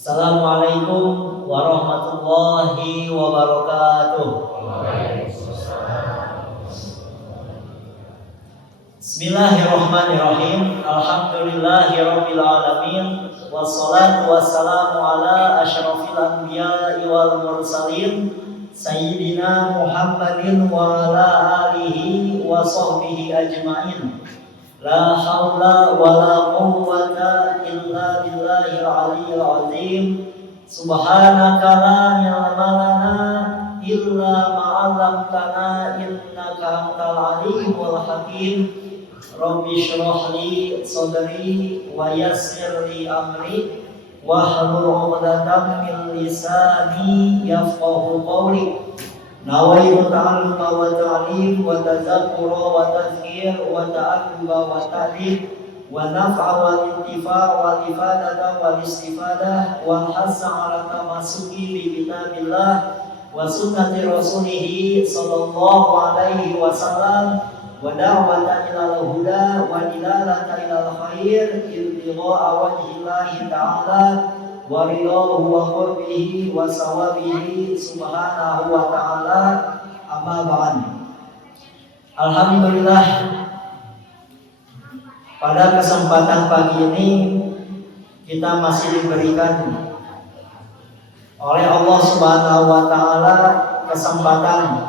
Assalamualaikum warahmatullahi wabarakatuh. Bismillahirrahmanirrahim. Alhamdulillahirabbil alamin. Wassalatu wassalamu ala asyrafil anbiya'i wal mursalin sayyidina Muhammadin wa ala alihi wa sahbihi ajmain. La haula wala quwwata illa billahil aliyyil azim. Subhanaka la ilma lana illa ma 'allamtana innaka antal alimul hakim. Rabbi shrah li sadri wa yassir li amri wahlul 'uqdatam min lisani yafqahu qawli. Nawaitu ta'alluma wa ta'lim wa tazakkura wa tadhkir wa ta'alluba wa ta'lim wa naf'a wa intifa' wa ifadata wa istifadah wa hassa 'ala tamassuki bi kitabillah wa sunnati rasulih sallallahu alaihi wasallam wa da'watan ilal huda wa dilalatan ilal khair ibtigha'a wajhillahi ta'ala wa ridhahu wa qurbihi wa sawabihi subhanahu wa ta'ala. Amma ba'd. Alhamdulillah, pada kesempatan pagi ini kita masih diberikan oleh Allah Subhanahu wa ta'ala kesempatan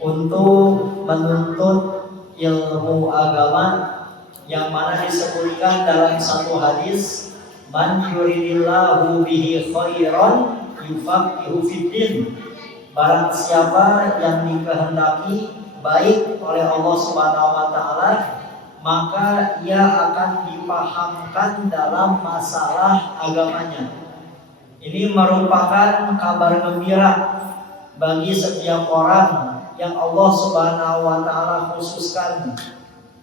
untuk menuntut ilmu agama yang mana disebutkan dalam satu hadis, man yuridillahu bihi khairan yufaqihu fiddin. Barang siapa yang dikehendaki baik oleh Allah Subhanahu wa taala, maka ia akan dipahamkan dalam masalah agamanya. Ini merupakan kabar gembira bagi setiap orang yang Allah Subhanahu wa taala khususkan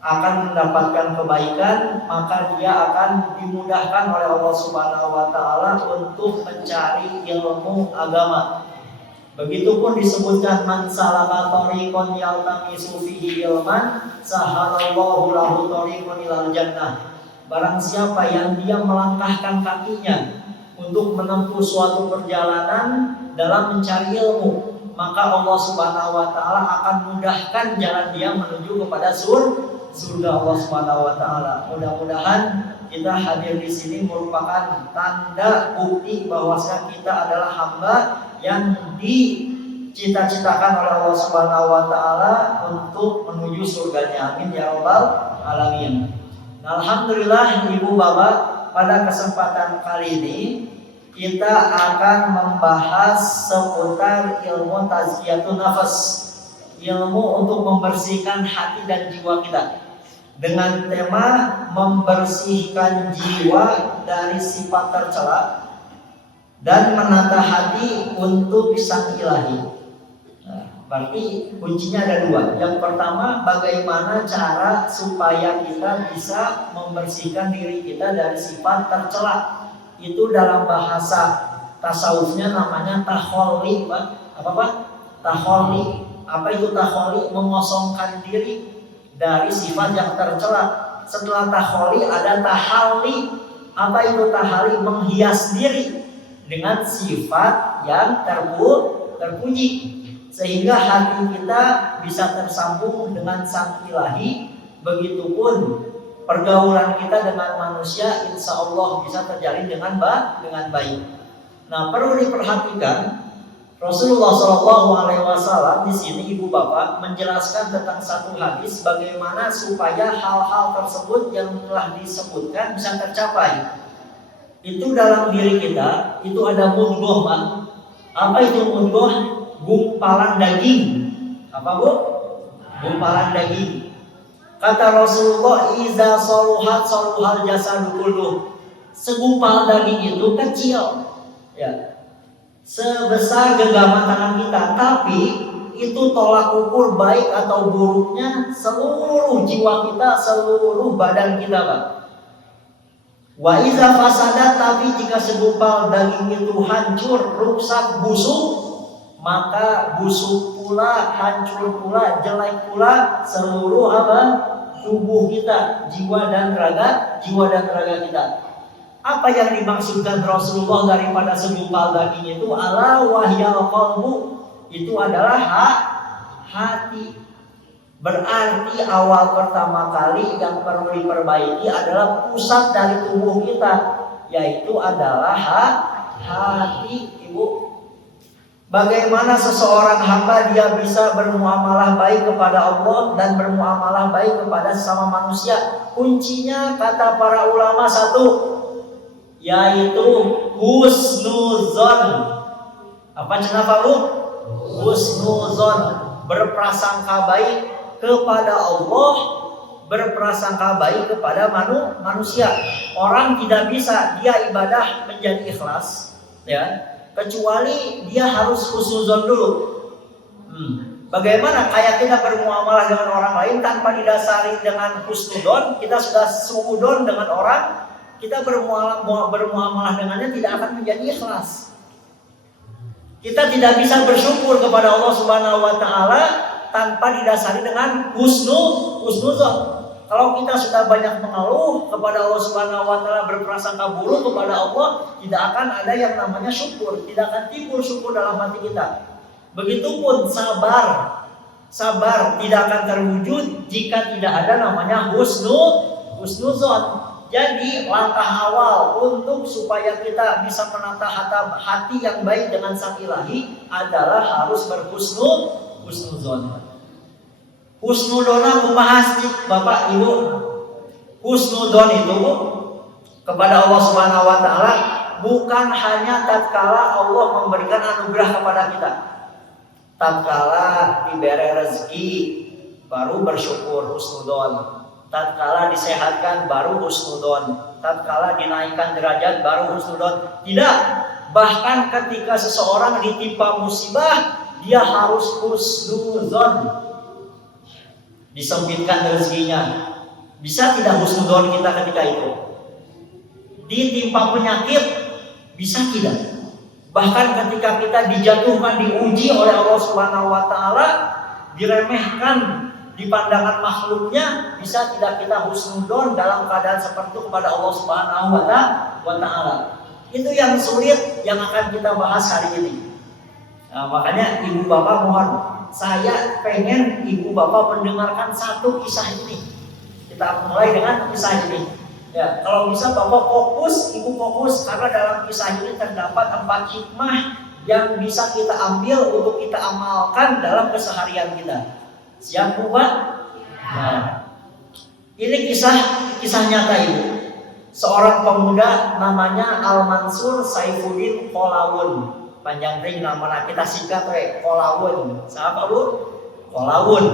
akan mendapatkan kebaikan, maka dia akan dimudahkan oleh Allah Subhanahu wa taala untuk mencari ilmu agama. Begitupun disebutkan man salaka tariqan yaltamisu fihi ilman sahalallahu lahu tariqan ilal jannah. Barang siapa yang dia melangkahkan kakinya untuk menempuh suatu perjalanan dalam mencari ilmu, maka Allah Subhanahu wa taala akan mudahkan jalan dia menuju kepada surga Allah Subhanahu wa taala. Mudah-mudahan kita hadir di sini merupakan tanda bukti bahwasanya kita adalah hamba yang dicita-citakan oleh Allah Subhanahu wa taala untuk menuju surganya. Amin ya rabbal alamin. Nah, alhamdulillah Ibu Bapak, pada kesempatan kali ini kita akan membahas seputar ilmu tazkiyatun nafas, ilmu untuk membersihkan hati dan jiwa kita, dengan tema membersihkan jiwa dari sifat tercela dan menata hati untuk sang ilahi. Nah, berarti kuncinya ada dua. Yang pertama, bagaimana cara supaya kita bisa membersihkan diri kita dari sifat tercela. Itu dalam bahasa tasawufnya namanya takholi, Pak. Apa Pak? Takholi. Apa itu takholi? Mengosongkan diri dari sifat yang tercela. Setelah takholi ada tahalli. Apa itu tahalli? Menghias diri dengan sifat yang terpuji, sehingga hati kita bisa tersambung dengan sang ilahi. Begitupun pergaulan kita dengan manusia insya Allah bisa terjalin dengan baik. Nah, perlu diperhatikan Rasulullah SAW di sini Ibu Bapak menjelaskan tentang satu hadis bagaimana supaya hal-hal tersebut yang telah disebutkan bisa tercapai. Itu dalam diri kita itu ada mudghah, Pak. Apa itu mudghah? Gumpalan daging. Apa Bu? Gumpalan daging. Kata Rasulullah, iza saluhat saluhal jasadu kulluh. Segumpal daging itu kecil, ya, sebesar genggaman tangan kita, tapi itu tolak ukur baik atau buruknya seluruh jiwa kita, seluruh badan kita, Pak. Wa iza fasadat, tapi jika segumpal daging itu hancur, rusak, busuk, maka busuk pula, hancur pula, jelek pula seluruh apa? Tubuh kita, jiwa dan raga kita. Apa yang dimaksudkan Rasulullah daripada segumpal daging itu? Ala wahyal qalbu, itu adalah hati. Berarti awal pertama kali yang perlu diperbaiki adalah pusat dari tubuh kita, yaitu adalah hati, Ibu. Bagaimana seseorang hamba dia bisa bermuamalah baik kepada Allah dan bermuamalah baik kepada sesama manusia? Kuncinya kata para ulama satu, yaitu husnuzon. Apa cenah Pak? Husnuzon, berprasangka baik kepada Allah, berprasangka baik kepada manusia. Orang tidak bisa dia ibadah menjadi ikhlas, ya, kecuali dia harus husnuzon dulu. Bagaimana kayak kita bermuamalah dengan orang lain tanpa didasari dengan husnuzon, kita sudah suudon dengan orang, kita bermuamalah dengannya tidak akan menjadi ikhlas. Kita tidak bisa bersyukur kepada Allah Subhanahu wa taala tanpa didasari dengan husnuzon. Kalau kita sudah banyak mengeluh kepada Allah Subhanahu wa taala, berprasangka buruk kepada Allah, tidak akan ada yang namanya syukur, tidak akan timbul syukur dalam hati kita. Begitupun sabar tidak akan terwujud jika tidak ada namanya husnuzon. Jadi langkah awal untuk supaya kita bisa menata hati yang baik dengan sang ilahi adalah harus berhusnuzon. Husnudona kumaha Bapak Ibu? Husnudon itu kepada Allah Subhanahu wa taala bukan hanya tatkala Allah memberikan anugerah kepada kita. Tatkala diberi rezeki baru bersyukur, husnudon. Tatkala disehatkan baru husnudon. Tatkala dinaikkan derajat baru husnudon. Tidak. Bahkan ketika seseorang ditimpa musibah, dia harus husnudon. Disempitkan rezekinya. Bisa tidak husnudon kita ketika itu? Ditimpa penyakit, bisa tidak? Bahkan ketika kita dijatuhkan, diuji oleh Allah Subhanahu wa taala, diremehkan di pandangan makhluknya, bisa tidak kita husnudon dalam keadaan seperti itu kepada Allah Subhanahu wa taala? Itu yang sulit yang akan kita bahas hari ini. Nah, makanya Ibu Bapak mohon, saya pengen Ibu Bapak mendengarkan satu kisah ini. Kita mulai dengan kisah ini. Ya, kalau bisa Bapak fokus, Ibu fokus, karena dalam kisah ini terdapat 4 hikmah yang bisa kita ambil untuk kita amalkan dalam keseharian kita. Siap Bu Pak? Nah, ini kisah nyata Ibu. Seorang pemuda namanya Al-Mansur Saifuddin Qolawun. Panjang ring nama kita singkat Qolawun. Siapa Bu? Qolawun.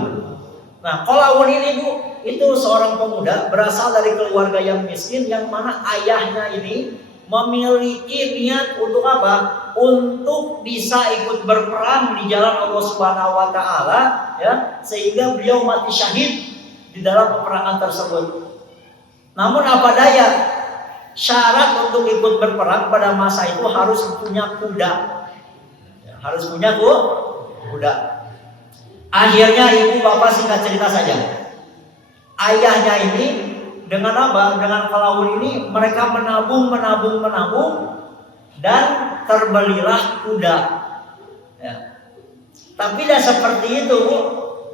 Nah, Qolawun ini Bu, itu seorang pemuda berasal dari keluarga yang miskin, yang mana ayahnya ini memiliki niat untuk apa? Untuk bisa ikut berperang di jalan Allah Subhanahu wa taala, ya, sehingga beliau mati syahid di dalam peperangan tersebut. Namun apa daya, syarat untuk ikut berperang pada masa itu harus punya kuda. Harus punya kuda. Akhirnya Ibu Bapak singkat cerita saja. Ayahnya ini dengan apa? Dengan Qolawun ini mereka menabung dan terbelilah kuda. Ya. Tapi tidak seperti itu, Bu.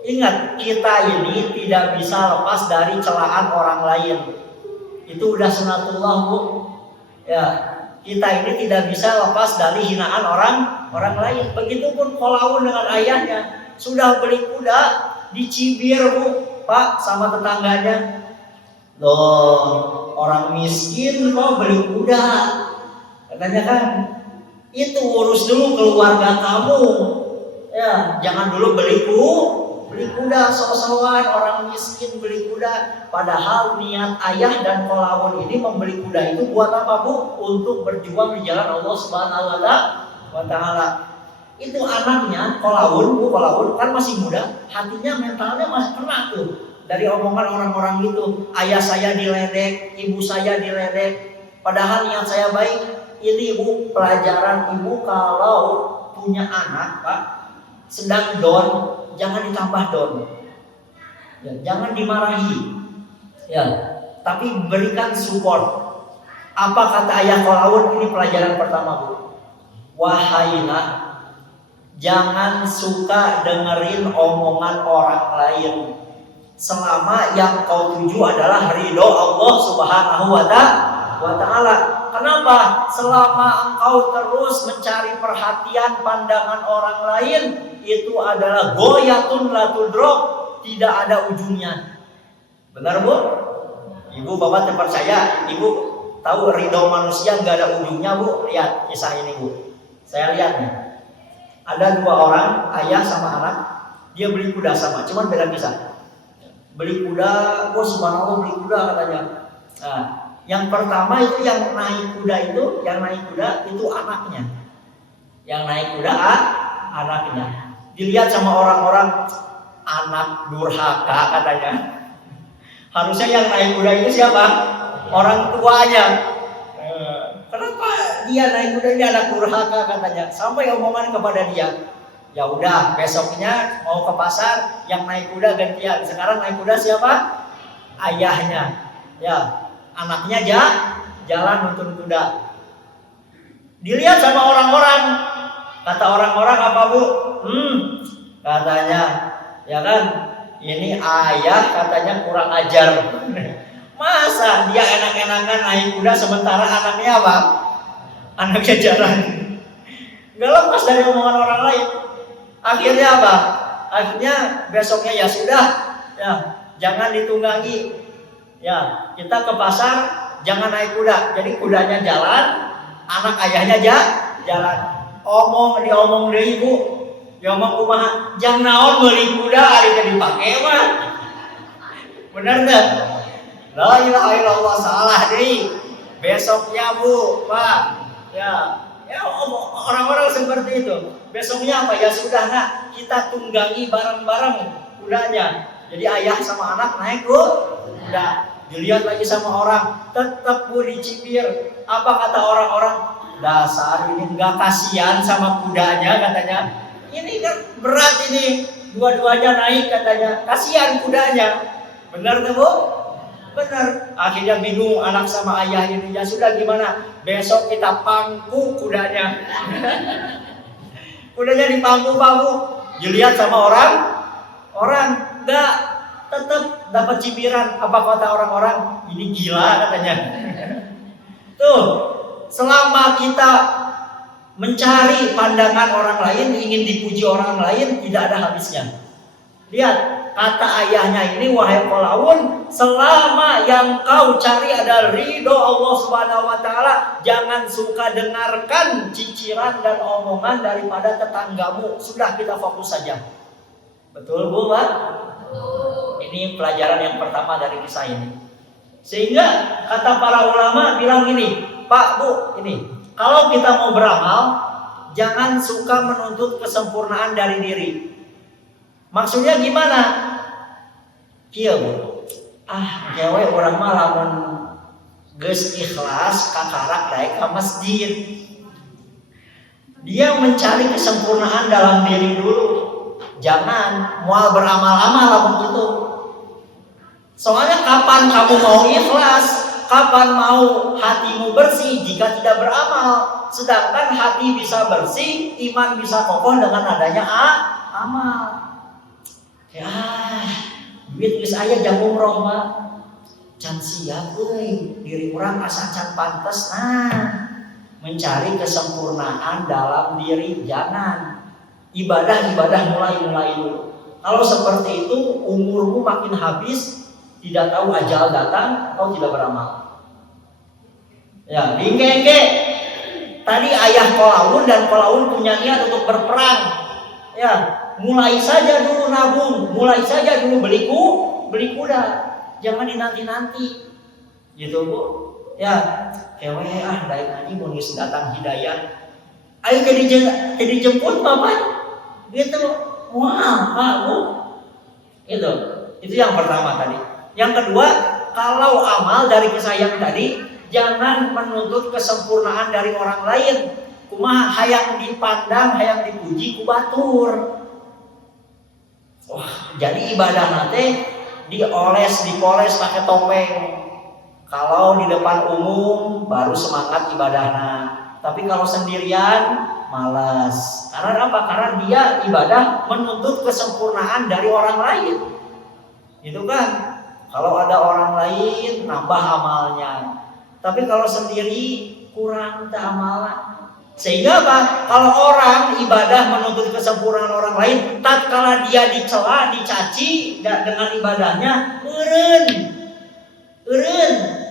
Ingat, kita ini tidak bisa lepas dari celaan orang lain. Itu udah sunatullah, Bu. Ya. Kita ini tidak bisa lepas dari hinaan orang lain. Begitupun Qolawun dengan ayahnya, sudah beli kuda, dicibir Bu, Pak, sama tetangganya. Loh, orang miskin kok beli kuda? Katanya kan, itu urus dulu keluarga kamu. Ya, jangan dulu beli kuda, sok-sokan orang miskin beli kuda. Padahal niat ayah dan Qolawun ini membeli kuda itu buat apa Bu? Untuk berjuang di jalan Allah Subhanahu wa taala. Itu anaknya Qolawun kan masih muda, hatinya mentalnya masih kena tuh dari omongan orang-orang itu. Ayah saya diledek, ibu saya diledek. Padahal niat saya baik. Ini Bu, pelajaran Ibu kalau punya anak Pak sedang down, jangan ditambah down. Ya, jangan dimarahi. Ya, tapi berikan support. Apa kata ayah Qolaun? Ini pelajaran pertama, Bu. Wahailah, jangan suka dengerin omongan orang lain selama yang kau tuju adalah ridho Allah Subhanahu wa ta'ala. Kenapa? Selama engkau terus mencari perhatian pandangan orang lain, itu adalah goyatun la tudrok, tidak ada ujungnya. Benar, Bu? Ibu bapak terpercaya, Ibu tahu ridho manusia nggak ada ujungnya, Bu. Lihat kisah ini, Bu. Saya lihat nih. Ada dua orang, ayah sama anak, dia beli kuda sama, cuman beda kisah. Beli kuda, subhanallah beli kuda katanya. Nah, yang pertama itu yang naik kuda itu anaknya. Yang naik kuda anaknya. Dilihat sama orang-orang, anak durhaka katanya. Harusnya yang naik kuda itu siapa? Orang tuanya. Kenapa dia naik kuda, ini anak durhaka katanya. Sampai omongan kepada dia, ya udah besoknya mau ke pasar, yang naik kuda gantian. Sekarang naik kuda siapa? Ayahnya. Ya, anaknya jalan nuntun kuda. Dilihat sama orang-orang. Kata orang-orang apa, Bu? Katanya, ya kan, ini ayah katanya kurang ajar. Masa dia enak-enakan naik kuda sementara anaknya apa? Anaknya jalan. Gak lepas dari omongan orang lain. Akhirnya apa? Akhirnya besoknya ya sudah, ya jangan ditunggangi. Ya, kita ke pasar jangan naik kuda. Jadi kudanya jalan, anak ayahnya jalan. Diomong deh Ibu. Diomong kumaha, jang naon beli kuda ari teh dipake mah. Bener enggak? La ilaha illallah, salah deui. Besoknya, Bu, Pak. Ya orang-orang seperti itu. Besoknya apa? Ya sudah, Nak, kita tunggangi bareng-bareng kudanya. Jadi ayah sama anak naik, Bu. Udah dilihat lagi sama orang, tetap, Bu, dicibir. Apa kata orang-orang? Dasar ini enggak kasihan sama kudanya katanya. Ini kan berat ini, dua-duanya naik katanya. Kasihan kudanya. Benar tuh, Bu? Benar. Akhirnya bingung anak sama ayah ini. Ya sudah, gimana? Besok kita pangku kudanya. Kudanya dipangku-pangku. Dilihat sama orang enggak, tetap dapat cibiran. Apa kata orang-orang? Ini gila katanya. Tuh, selama kita mencari pandangan orang lain, ingin dipuji orang lain, tidak ada habisnya. Lihat, kata ayahnya ini, wahai Qolaun, selama yang kau cari adalah ridho Allah Subhanahu wa ta'ala, jangan suka dengarkan ciciran dan omongan daripada tetanggamu. Sudah, kita fokus saja. Betul, Bu, Pak? Ini pelajaran yang pertama dari kisah ini. Sehingga kata para ulama bilang ini, Pak, Bu, ini kalau kita mau beramal, jangan suka menuntut kesempurnaan dari diri. Maksudnya gimana? Iya, Bu. Nyawa orang mah lamun geus ikhlas kakarak daek ka masjid. Dia mencari kesempurnaan dalam diri dulu. Jangan moal beramal-amal lamun gitu. Soalnya kapan kamu mau ikhlas? Kapan mau hatimu bersih jika tidak beramal? Sedangkan hati bisa bersih, iman bisa kokoh dengan adanya amal. Ya, duit geus aya jang umroh mah. Can siap euy, diri urang asa can pantes. Mencari kesempurnaan dalam diri jangan. Ibadah mulai dulu. Kalau seperti itu umurmu makin habis, tidak tahu ajal datang, kau tidak beramal. Ya, bingkeke. Tadi ayah Qolaun dan Qolaun punya niat untuk berperang. Ya, mulai saja dulu nabung, mulai saja dulu beli kuda. Jangan dinanti-nanti. Gitu, Bu. Ya, kewe daek ngaji mun geus datang hidayah. Ayo jadi jemput Bapak. Gitu. Wah, Pak, Bu. Itu yang pertama tadi. Yang kedua, kalau amal dari kisah yang tadi, jangan menuntut kesempurnaan dari orang lain. Kumaha hayang dipandang, hayang dipuji ku batur. Wah, jadi ibadah nate dipoles pakai topeng. Kalau di depan umum baru semangat ibadahnya. Tapi kalau sendirian malas. Karena apa? Karena dia ibadah menuntut kesempurnaan dari orang lain. Itu kan. Kalau ada orang lain nambah amalnya. Tapi kalau sendiri kurang amalan. Sehingga apa? Kalau orang ibadah menuntut kesempurnaan orang lain, tatkala dia dicela, dicaci dengan ibadahnya, eureun.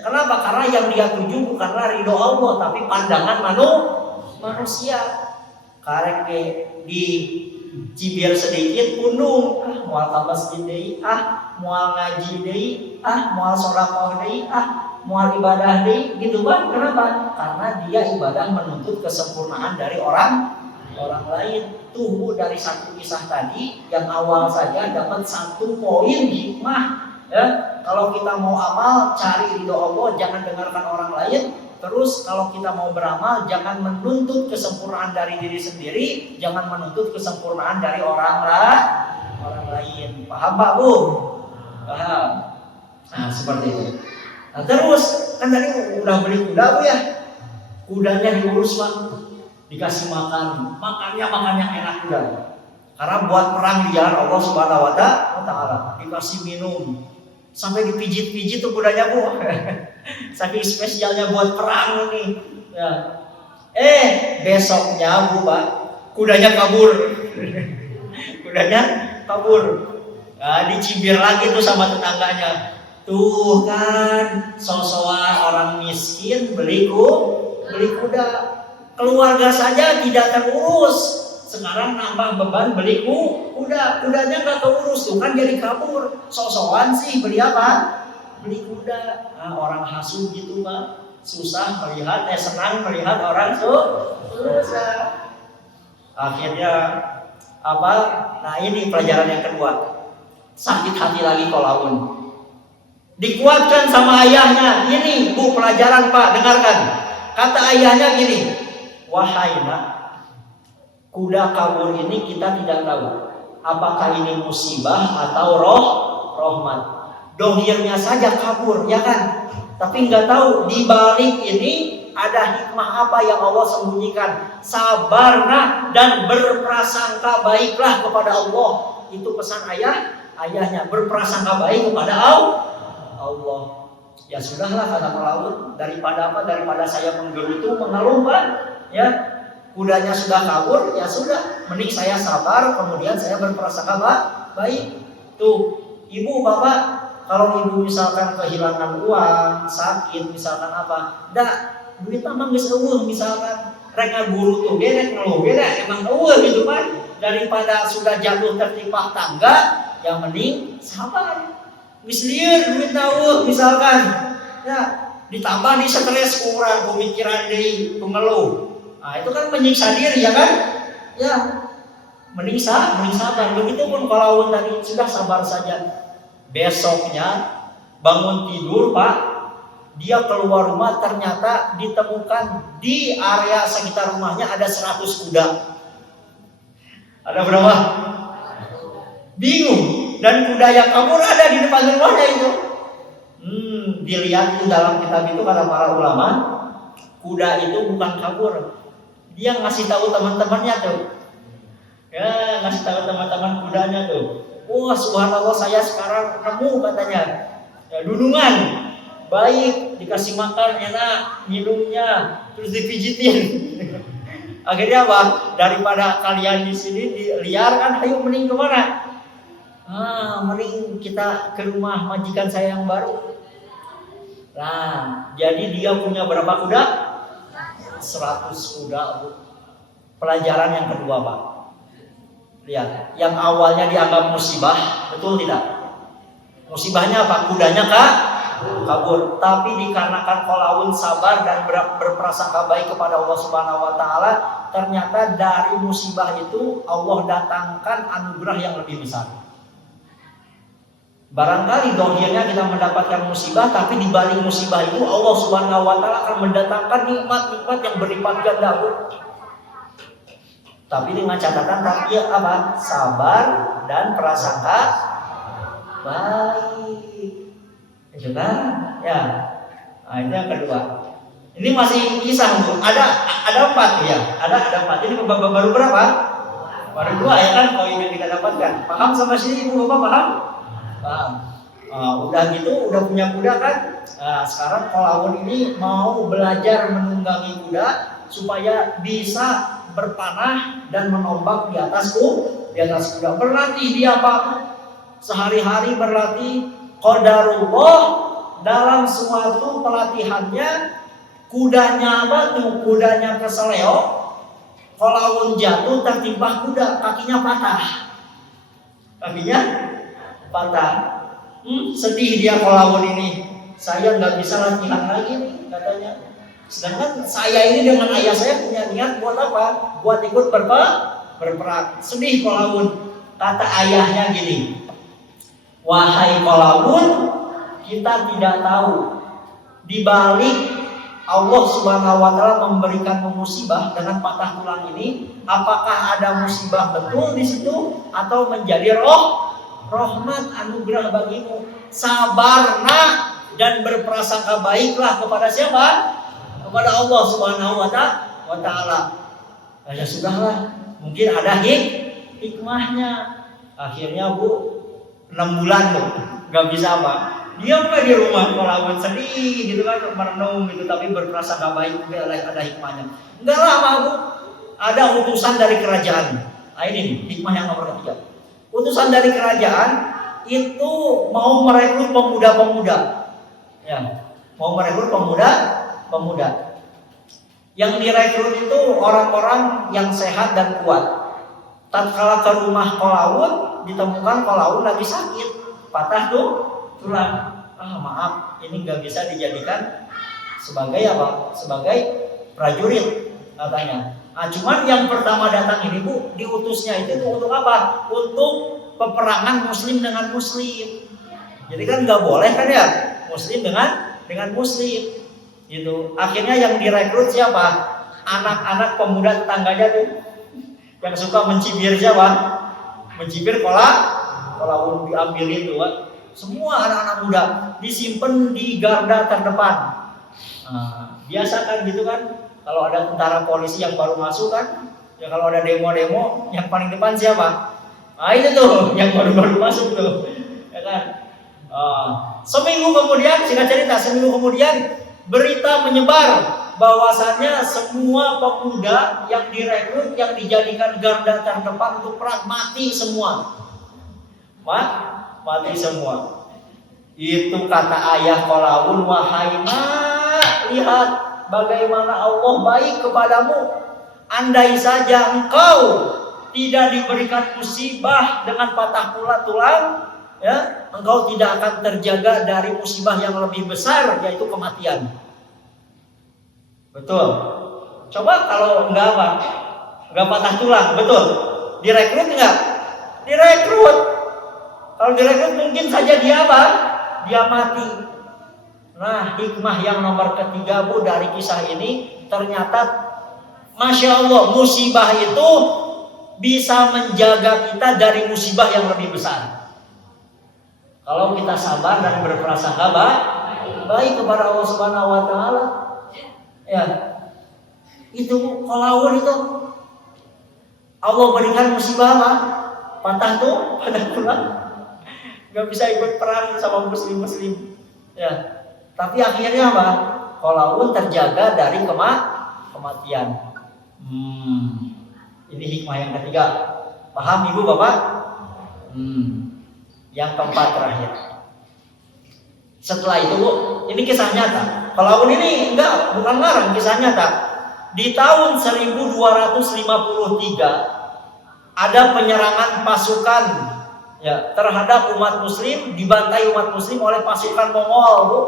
Kenapa? Karena yang dia tuju bukanlah ridho Allah, tapi pandangan manusia. Karek di cibir sedikit pundung, moal ka masjid deui, moal ngaji deui, moal sedekah deui, moal ibadah deui, gitu kan? Kenapa? Karena dia ibadah menuntut kesempurnaan dari orang lain. Tunggu dari satu kisah tadi yang awal saja dapat 1 poin hikmah. Ya, kalau kita mau amal cari ridho Allah, jangan dengarkan orang lain. Terus kalau kita mau beramal jangan menuntut kesempurnaan dari diri sendiri, jangan menuntut kesempurnaan dari orang lain. Paham Pak Bu? Paham. Nah seperti itu. Nah terus kan tadi udah beli kuda Bu ya, kudanya diurus Pak, dikasih makan yang enak kuda. Karena buat perang di jalan Allah Subhanahu Wa Taala, dikasih minum. Sampai dipijit-pijit tuh kudanya Bu. Saking spesialnya buat perang nih. Ya. Besoknya Bu Pak, kudanya kabur. Nah, dicibir lagi tuh sama tetangganya. Tuh kan, sosokan orang miskin beli kuda. Keluarga saja tidak terurus. Sekarang nambah beban beli kudanya nggak keurus tuh kan jadi kabur. Sosokan sih beli apa? Beli kuda. Nah, orang hasud gitu Pak. Senang melihat orang susah. Akhirnya apa? Nah ini pelajaran yang kedua. Sakit hati lagi Qolaun. Dikuatkan sama ayahnya. Ini Bu pelajaran Pak, dengarkan. Kata ayahnya gini, wahai nak, kuda kabur ini kita tidak tahu apakah ini musibah atau rahmat. Dohirnya saja kabur, ya kan? Tapi nggak tahu di balik ini ada hikmah apa yang Allah sembunyikan. Sabarlah dan berprasangka baiklah kepada Allah. Itu pesan ayahnya, berprasangka baik kepada Allah. Ya sudahlah kata Qolaun, daripada saya menggerutu mengeluh Pak, ya. Kudanya sudah kabur, ya sudah, mending saya sabar, kemudian saya berprasangka baik. Tuh, ibu, bapak, kalau ibu misalkan kehilangan uang, sakit, misalkan apa, duit mah geus eueuh misalkan, rek ngaguru tuh, rek ngeluh, emang eueuh gitu kan, daripada sudah jatuh tertimpa tangga, yang mending sabar. Geus lieur duit eueuh misalkan, ya, ditambah di stres kurang, pemikiran deui, ngeluh. Nah, itu kan menyiksa diri ya kan? Ya, mending sabar. Begitupun Qolaun tadi sudah sabar saja. Besoknya bangun tidur Pak, dia keluar rumah ternyata ditemukan di area sekitar rumahnya ada 100 kuda. Ada berapa? Bingung. Dan kuda yang kabur ada di depan rumahnya itu. Dilihat di dalam kitab itu kata para ulama, kuda itu bukan kabur. Dia ngasih tahu teman-temannya tuh. Ya, ngasih tahu teman-teman kudanya tuh. Wah, subhanallah saya sekarang nemu katanya. Ya, dudungan. Baik, dikasih makan enak, minumnya, terus dipijitin. Akhirnya apa? Daripada kalian di sini liar kan, ayo mending kemana? Mending kita ke rumah majikan saya yang baru. Nah, jadi dia punya berapa kuda? 100 kuda Bu. Pelajaran yang kedua Pak, lihat, yang awalnya dianggap musibah, betul tidak? Musibahnya apa? Kudanya kabur. Tapi dikarenakan Qolaun sabar dan berprasangka baik kepada Allah Subhanahu Wa Taala, ternyata dari musibah itu Allah datangkan anugerah yang lebih besar. Barangkali dohirnya kita mendapatkan musibah, tapi di balik musibah itu Allah Subhanahu Wa Taala akan mendatangkan nikmat-nikmat yang berlipat ganda. Tapi dengan catatan tapi apa? Sabar dan prasangka baik. Itu kan? Ya. Nah, itu yang kedua. Ini masih kisah, Bu. Ada 4 ya. Ada 4. Ini baru berapa? Baru 2 ya kan poin yang kita dapatkan. Paham sampai sini Ibu Bapak paham? Paham. Udah gitu, udah punya kuda kan? Nah, sekarang Kolawun ini mau belajar menunggangi kuda supaya bisa berpanah dan menombak di atas kuda. Berlatih dia Pak. Sehari-hari berlatih. Qadarullah dalam suatu pelatihannya kudanya apa tuh? Kudanya keseleo. Kolawun jatuh tertimpa kuda, kakinya patah. Sedih dia Kolawun ini. Saya nggak bisa latihan lagi nih katanya. Sedangkan saya ini dengan ayah saya punya niat buat apa? Buat ikut berperang. Sedih Kolawun. Kata ayahnya gini, wahai Kolawun, kita tidak tahu di balik Allah Subhanahu wa taala memberikan musibah dengan patah tulang ini, apakah ada musibah betul di situ atau menjadi rahmat anugerah bagimu? Sabarlah dan berprasangka baiklah kepada siapa? Kepada Allah Subhanahu wa taala. Ya sudahlah, mungkin ada hikmahnya. Akhirnya Bu 6 bulan loh, nggak bisa apa. Diam di rumah Kolawun sedih gitu kan, merenung gitu, tapi berprasangka baik, ada hikmahnya. Enggak lama Bu, ada utusan dari kerajaan. Nah, ini hikmah yang nomor 3. Utusan dari kerajaan itu mau merekrut pemuda-pemuda. Ya, mau merekrut pemuda. Yang direkrut itu orang-orang yang sehat dan kuat. Tatkala ke rumah Kolawun, ditemukan Kolawun lagi sakit, patah tulang. Maaf, ini nggak bisa dijadikan sebagai apa? Sebagai prajurit katanya. Cuman yang pertama datang ini Bu, diutusnya itu untuk apa? Untuk peperangan Muslim dengan Muslim. Jadi kan nggak boleh kan ya, Muslim dengan Muslim. Gitu. Akhirnya yang direkrut siapa? Anak-anak pemuda tetangganya tuh, yang suka mencibir siapa? Mencibir Kolawun diambil itu kan. Semua anak-anak muda disimpan di garda terdepan. Biasa kan gitu kan. Kalau ada tentara polisi yang baru masuk kan, ya kalau ada demo-demo yang paling depan siapa? Itu tuh yang baru-baru masuk tuh, ya kan. Seminggu kemudian, singkat cerita, berita menyebar bahwasannya semua pemuda yang direkrut, yang dijadikan garda terdepan untuk perang, mati semua. Mati semua. Itu kata ayah Kolawun, wahai nak, lihat bagaimana Allah baik kepadamu. Andai saja engkau tidak diberikan musibah dengan patah tulang, ya, engkau tidak akan terjaga dari musibah yang lebih besar, yaitu kematian. Betul. Coba kalau enggak patah tulang, betul. Direkrut enggak? Direkrut. Kalau direkrut mungkin saja dia apa? Dia mati. Nah, hikmah yang nomor 3 Bu dari kisah ini, ternyata Masya Allah, musibah itu bisa menjaga kita dari musibah yang lebih besar. Kalau kita sabar dan berprasangka baik kepada Allah Subhanahu wa taala. Ya. Itu Kolawun itu Allah berikan musibah apa? Patah tulang. Gak bisa ikut perang sama muslim. Ya. Tapi akhirnya apa? Kolawun terjaga dari kematian. Ini hikmah yang 3. Paham Ibu Bapak? Yang keempat terakhir. Setelah itu Bu, ini kisah nyata. Kolawun ini bukan ngarang, kisah nyata. Di tahun 1253 ada penyerangan pasukan terhadap umat Muslim, dibantai umat Muslim oleh pasukan Mongol, Bu.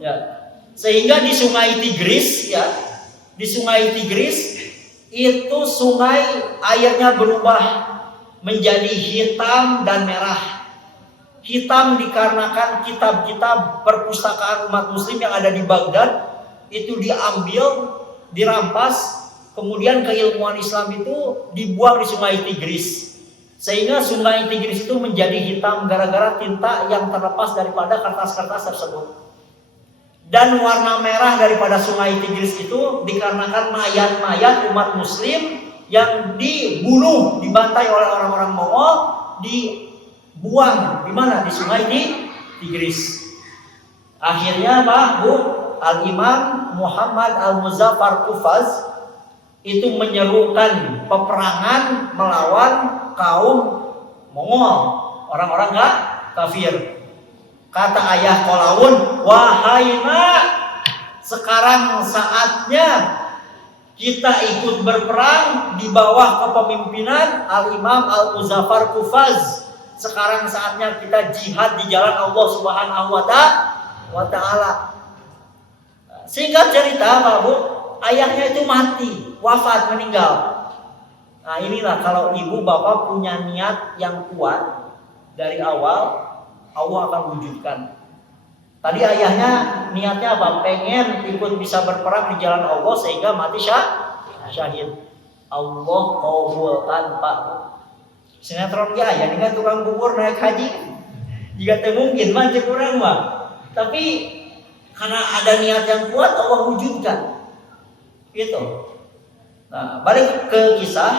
Ya. Sehingga di Sungai Tigris, itu sungai airnya berubah menjadi hitam dan merah. Hitam dikarenakan kitab-kitab perpustakaan umat Muslim yang ada di Baghdad itu diambil, dirampas, kemudian keilmuan Islam itu dibuang di Sungai Tigris. Sehingga Sungai Tigris itu menjadi hitam gara-gara tinta yang terlepas daripada kertas-kertas tersebut. Dan warna merah daripada sungai Tigris itu dikarenakan mayat-mayat umat muslim yang dibunuh, dibantai oleh orang-orang Mongol, dibuang di mana? Di sungai di Tigris. Akhirnya Pak Bu, Al-Imam Muhammad Al-Muzaffar Qufaz itu menyerukan peperangan melawan kaum Mongol, orang-orang kafir. Kata ayah Qalaun, wahai nak, sekarang saatnya kita ikut berperang di bawah kepemimpinan Al-Imam Al-Muzaffar Qufaz. Sekarang saatnya kita jihad di jalan Allah Subhanahu wa Ta'ala. Singkat cerita Pak Bu, ayahnya itu mati, wafat, meninggal. Nah inilah kalau ibu bapak punya niat yang kuat dari awal, Allah akan wujudkan. Tadi ayahnya niatnya apa? Pengen ikut bisa berperang di jalan Allah sehingga mati syahid. Allah kabulkan Pak. Sinetron ya ini kan tukang bubur naik haji. Jika mungkin macam kurang mah. Tapi karena ada niat yang kuat Allah wujudkan. Gitu. Nah, balik ke kisah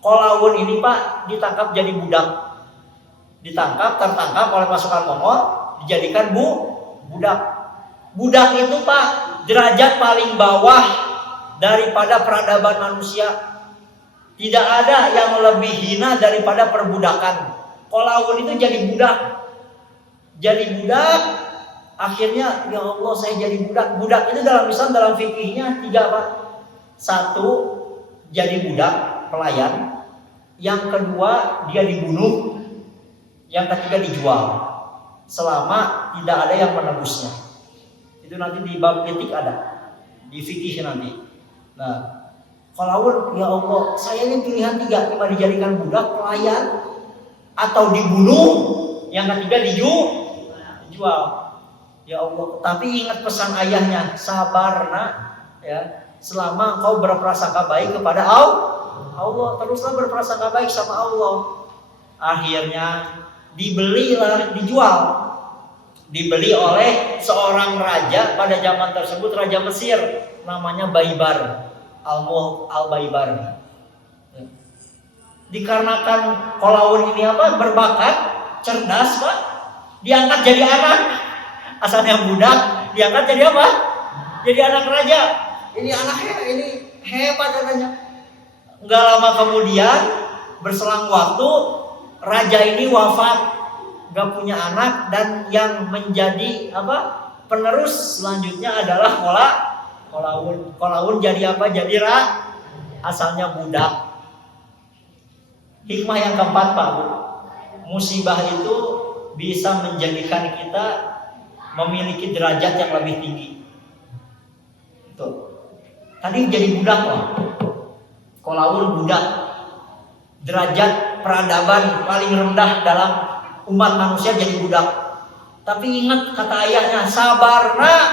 Qalaun ini Pak ditangkap jadi budak. Tertangkap oleh pasukan Mongol, dijadikan budak. Budak itu Pak derajat paling bawah daripada peradaban manusia. Tidak ada yang lebih hina daripada perbudakan. Qalaun itu jadi budak. Akhirnya ya Allah saya jadi budak. Budak itu dalam Islam dalam fikihnya 3 Pak. 1 jadi budak pelayan. Yang kedua dia dibunuh. Yang ketiga dijual selama tidak ada yang menebusnya. Itu nanti di bab etik ada, di fikih nanti. Nah, Qalaun ya Allah, saya ini pilihan 3, cuma dijadikan budak, pelayan, atau dibunuh. Yang ketiga dijual. Ya Allah, tapi ingat pesan ayahnya, sabar nak, ya. Selama engkau berprasangka baik kepada Allah, teruslah berprasangka baik sama Allah. Akhirnya dibeli oleh seorang raja pada zaman tersebut, raja Mesir, namanya Baibar, Al-Baibar. Dikarenakan Qalaun ini berbakat, cerdas Pak, diangkat jadi anak. Asalnya budak, diangkat jadi apa? Jadi anak raja. Ini anaknya ini hebat katanya. Enggak lama kemudian, berselang waktu, raja ini wafat, gak punya anak, dan yang menjadi penerus selanjutnya adalah Qalaun. Qalaun jadi apa? Jadi asalnya budak. Hikmah yang keempat Pak, musibah itu bisa menjadikan kita memiliki derajat yang lebih tinggi. Itu. Tadi jadi budak Pak. Qalaun budak. Derajat peradaban paling rendah dalam umat manusia jadi budak. Tapi ingat kata ayahnya, sabar nak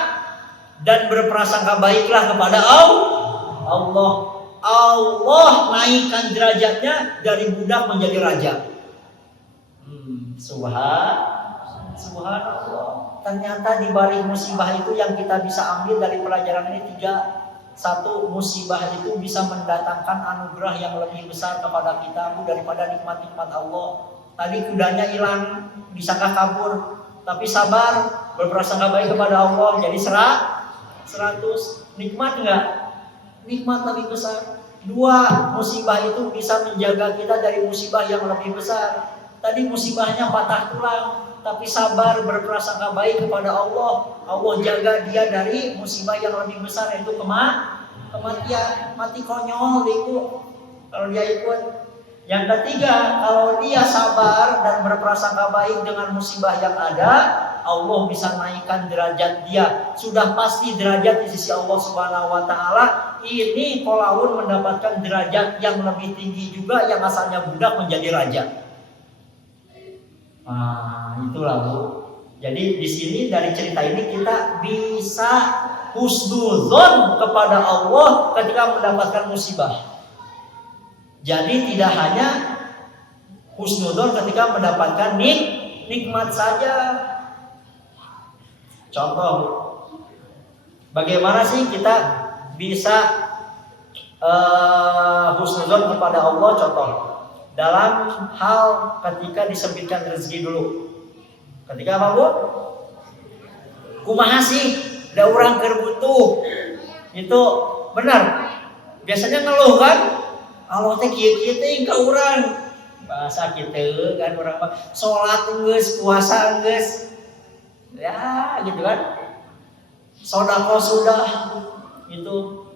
dan berprasangka baiklah kepada Allah. Allah naikkan derajatnya dari budak menjadi raja. Subhanallah. Ternyata di balik musibah itu yang kita bisa ambil dari pelajaran ini 3. 1, musibah itu bisa mendatangkan anugerah yang lebih besar kepada kita daripada nikmat-nikmat Allah. Tadi kudanya hilang, disangka kabur, tapi sabar, berprasangka baik kepada Allah, jadi 100. Nikmat enggak? Nikmat lebih besar. 2, musibah itu bisa menjaga kita dari musibah yang lebih besar. Tadi musibahnya patah tulang, tapi sabar, berprasangka baik kepada Allah, Allah jaga dia dari musibah yang lebih besar, yaitu kematian. Mati konyol itu kalau dia ikut. Yang ketiga, kalau dia sabar dan berprasangka baik dengan musibah yang ada, Allah bisa naikkan derajat dia. Sudah pasti derajat di sisi Allah Subhanahu wa Ta'ala. Ini Qalaun mendapatkan derajat yang lebih tinggi juga, yang asalnya budak menjadi raja. Nah, itulah Bu. Jadi di sini dari cerita ini kita bisa husnudzon kepada Allah ketika mendapatkan musibah. Jadi tidak hanya husnudzon ketika mendapatkan nikmat saja. Contoh, Bagaimana sih kita bisa husnuzon kepada Allah? Contoh dalam hal ketika disempitkan rezeki dulu. Ketika apa Bu? Kumaha sih? Da urang keur butuh. Itu benar. Biasanya ngeluh kan? Allah teh kieu-kieu teh ka urang. Bahasa kitu kan urang mah salat geus, puasa geus. Ya, gitu kan. Sedekah sudah. Itu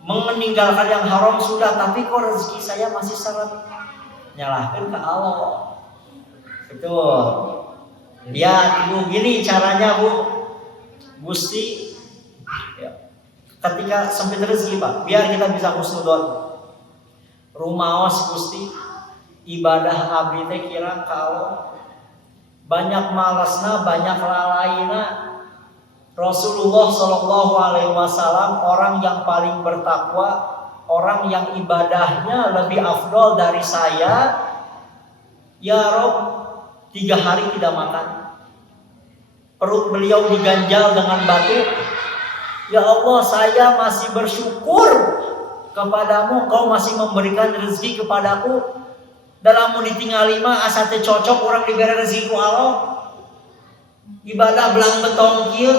meninggalkan yang haram sudah, tapi kok rezeki saya masih seret. Nyalahkan ke Allah. Betul. Lihat Ibu, gini caranya Bu. Gusti ya. Ketika sempit rezeki Pak, biar kita bisa husnudon. Rumaos Gusti ibadah abdi teh kira kalau banyak malasna, banyak lalaina. Rasulullah Shallallahu Alaihi Wasallam orang yang paling bertakwa, orang yang ibadahnya lebih afdol dari saya. Ya Rob, 3 hari tidak makan. Perut beliau diganjal dengan batu. Ya Allah, saya masih bersyukur kepadamu, kau masih memberikan rezeki kepadaku. Dalam mau ditinggali mah asa teu cocok orang diberi rezeki ku Allah. Ibadah belang betong kieu,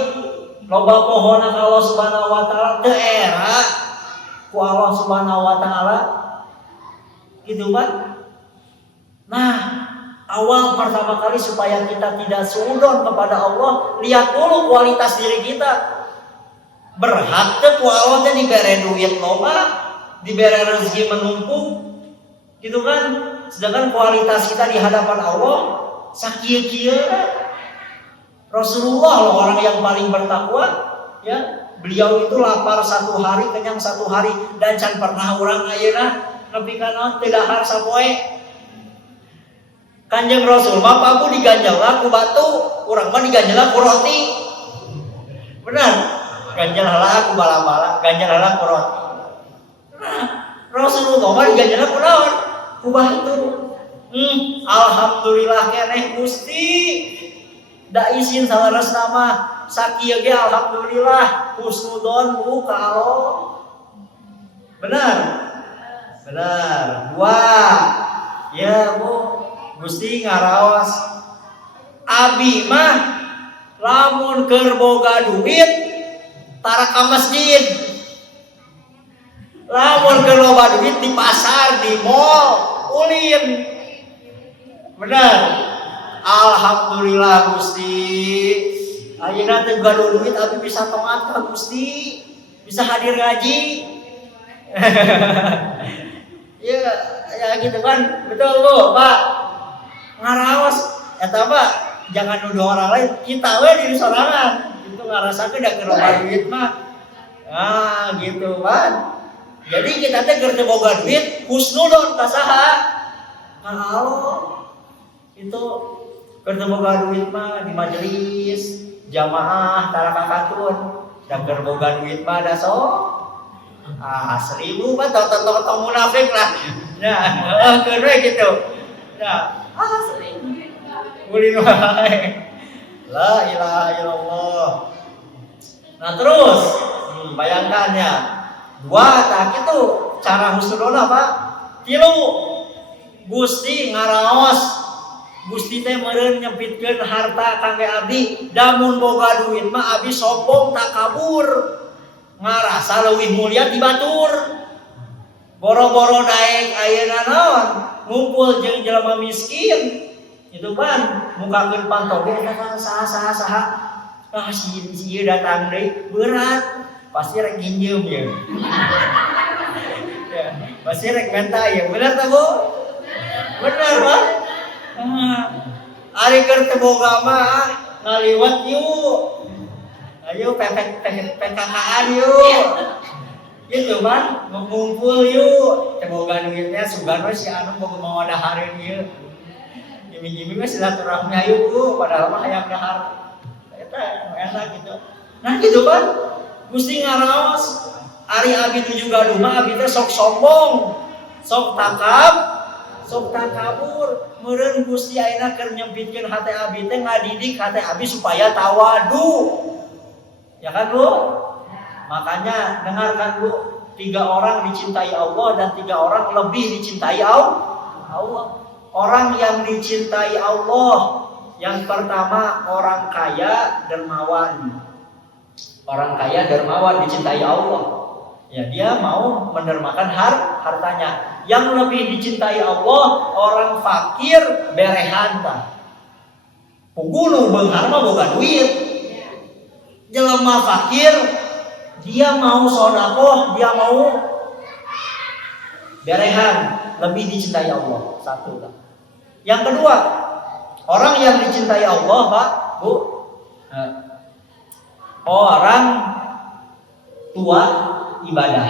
loba pohona ka Allah Subhanahu wa taala teu era ku Allah Subhanahu wa taala. Gitu kan? Nah, awal pertama kali supaya kita tidak suudon kepada Allah, lihat dulu kualitas diri kita. Berhak teh ku Allah teh dibere duit loba, dibere rezeki menumpuk. Gitu kan? Sedangkan kualitas kita di hadapan Allah sakieu-kieu. Rasulullah loh orang yang paling bertakwa, ya. Beliau itu lapar 1 hari, kenyang 1 hari, dan can pernah orang ayeuna nepi ka naon teu dahar sapoe. Kanjeng Rasul mah pabu diganjel ku batu, urang mah diganjel ku roti. Benar? Ganjel heula ku bala-bala, ganjel heula ku roti. Nah, Rasulullah mah diganjel ku naon? Ku batu. Alhamdulillah keneh Gusti. Da izin salaresna mah sakieu ge alhamdulillah husnudon Bu ka Allah. Benar? Benar. 2. Ya Bu, Gusti ngaraos abi mah lamun keur boga duit tara ka masjid. Lamun keur loba duit di pasar, di mall, ulin. Benar? Alhamdulillah Gusti. Ayeuna teh gaduh duit abi bisa toat ka Gusti. Bisa hadir ngaji. Ya gitu kan. Betul Bu, Pak. Ngaraos eta mah jangan nuduh orang lain, kita we diri sorangan. Itu ngarasakeun da keur loba duit mah. Nah, gitu kan. Jadi kita teh keur teu boga duit, husnudon ka saha? Ka Allah. Itu keur teu boga duit mah di majelis jamaah tara kakatun, da keur boga duit mah da sok. 1000 mah tong munafik lah. Nah, keur we gitu. Nah, 1000. Ulin wae. La ilaha illallah. Nah, terus bayangkan ya. 2 tak itu cara husnudon apa? 3 Gusti ngaraos Gusti teh meureun nyempitkeun harta kangge abdi, damun boga duit mah abdi sombong tak kabur. Ngarasa leuwih mulia ti batur. Boro-boro daek ayeuna naon? Ngumpul jeung jelema miskin. Itu kan mukakeun pantoge eta saha. Ah si ieu datang deui berat. Pasti rek nginjem ya. Ya, pasti rek minta ya. Benar tak Bu? Benar Pak? Ari keur teu boga mah ngaliwat yuk. Ayo PKK-an yuk. Gitu kan, ngumpul yuk. Teu boga duitnya sugan we si anu boga mau dahareun ieu. Imi-imi we silaturahmi ayo Bu, padahal mah hayang dahar. Eta enak gitu. Nah gitu kan. Gusti ngaraos ari abi tujuh gaduh mah abi teh sok sombong, sok takabur. Meureun Gusti ayeuna keur nyempitkeun hate abi teh ngadidik hate abi supaya tawadu. Ya kan Bu? Makanya dengarkan Bu, 3 orang dicintai Allah dan 3 orang lebih dicintai Allah. Orang yang dicintai Allah, yang pertama orang kaya dermawan. Orang kaya dermawan dicintai Allah. Ya, dia mau mendermakan hartanya. Yang lebih dicintai Allah orang fakir berehan tah. Pugunu beunghar mah boga duit. Jelema fakir dia mau sedekah, dia mau berehan, lebih dicintai Allah. Satu lah. Yang kedua, orang yang dicintai Allah, Pak, Bu, orang tua ibadah.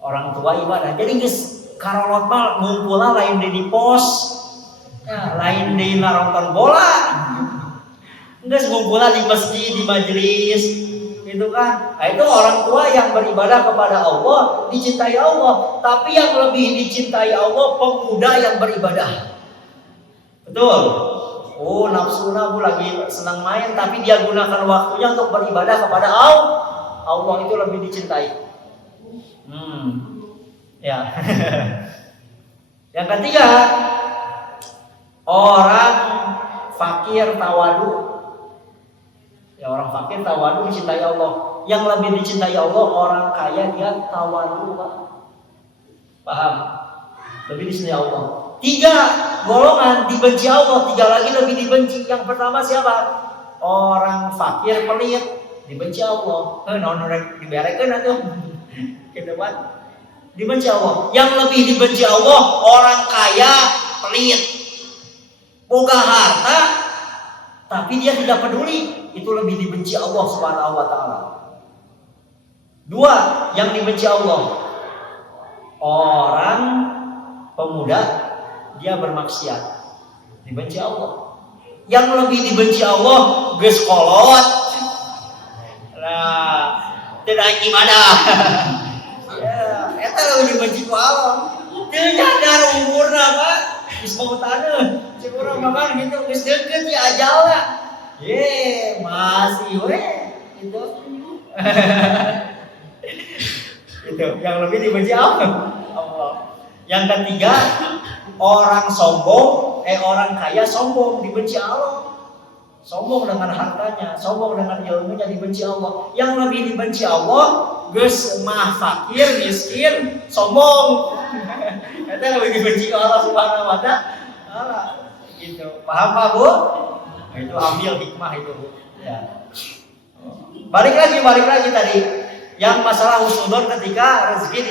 Orang tua ibadah. Jadi geus karolot mah ngumpulna lain di pos, ya, lain di nonton bola. Geus ngumpulna di masjid, di majelis, gitu kan. Nah, itu orang tua yang beribadah kepada Allah, dicintai Allah. Tapi yang lebih dicintai Allah pemuda yang beribadah. Betul. Oh, nafsuna Bu lagi senang main, tapi dia gunakan waktunya untuk beribadah kepada Allah, itu lebih dicintai. Ya. Yang ketiga, orang fakir tawadu. Ya, orang fakir tawadu dicintai Allah. Yang lebih dicintai Allah orang kaya dia tawadu, Pak. Paham? Lebih dicintai Allah. 3 golongan dibenci Allah, 3 lagi lebih dibenci. Yang pertama siapa? Orang fakir pelit dibenci Allah. Naon diberekeun atuh. Ke depan. Dibenci Allah. Yang lebih dibenci Allah orang kaya pelit. Boga harta tapi dia tidak peduli, itu lebih dibenci Allah Subhanahu wa taala. 2 yang dibenci Allah. Orang pemuda dia bermaksiat, dibenci Allah. Yang lebih dibenci Allah geus kolot. Nah, tidak ibadah. Ya, eta lebih dibenci ku Allah. Teu nyadar umurna, Pak. Geus mautaneun. Cek urang makan gitu geus deukeut ya ajalna. Ye, masih we gitu. Itu yang lebih dibenci Allah. Yang ketiga, orang sombong, orang kaya sombong dibenci Allah. Sombong dengan hartanya, sombong dengan ilmunya dibenci Allah. Yang lebih dibenci Allah, geus mah fakir, miskin, sombong. Itu lebih dibenci Allah Subhanahu wa taala. Gitu. Paham Pak Bu? Nah, itu ambil hikmah itu Bu. Ya. Balik lagi tadi. Yang masalah husnudon ketika rezeki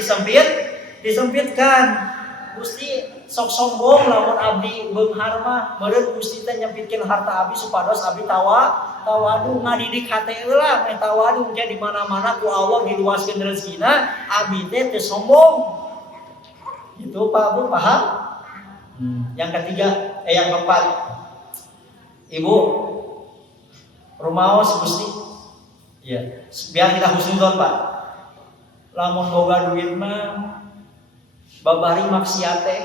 disempitkan. Gusti sok sombong lamun abdi beunghar mah meureun Gusti teh nyempitkeun harta abdi supados abdi tawadu ngadidik hate heula meh tawadu engke di mana-mana ku Allah diluaskeun rezekina abdi teh teu sombong. Itu Pak Bu paham? Yang ketiga, yang keempat. Ibu rumaos Gusti. Ya, biar kita husnudon Pak. Lamun boga duit mah babari maksiat teh.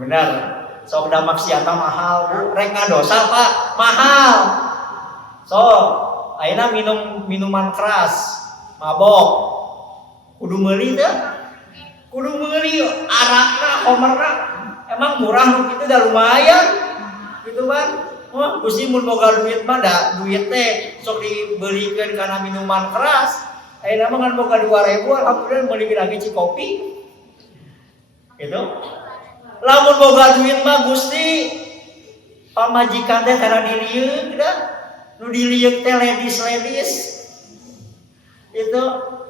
Benar. Sok da maksiat mahal Bu, rek ngadosa Pak, mahal. So, ayeuna minuman keras, mabok. Kudu meuli teh. Kudu meuli arakna, homerna. Emang murah nu kitu da lumayan. Gitu kan? Wah, Gusti mun boga duit mah da duit teh sok dibelikeun kana minuman keras. Ayeuna mah ngan boga 2.000 alhamdulillah meuli lagi cikopi. Gitu. Lamun boga duit mah Gusti pamajikan teh tara dilieuk da. Nu dilieuk teh ledis. Itu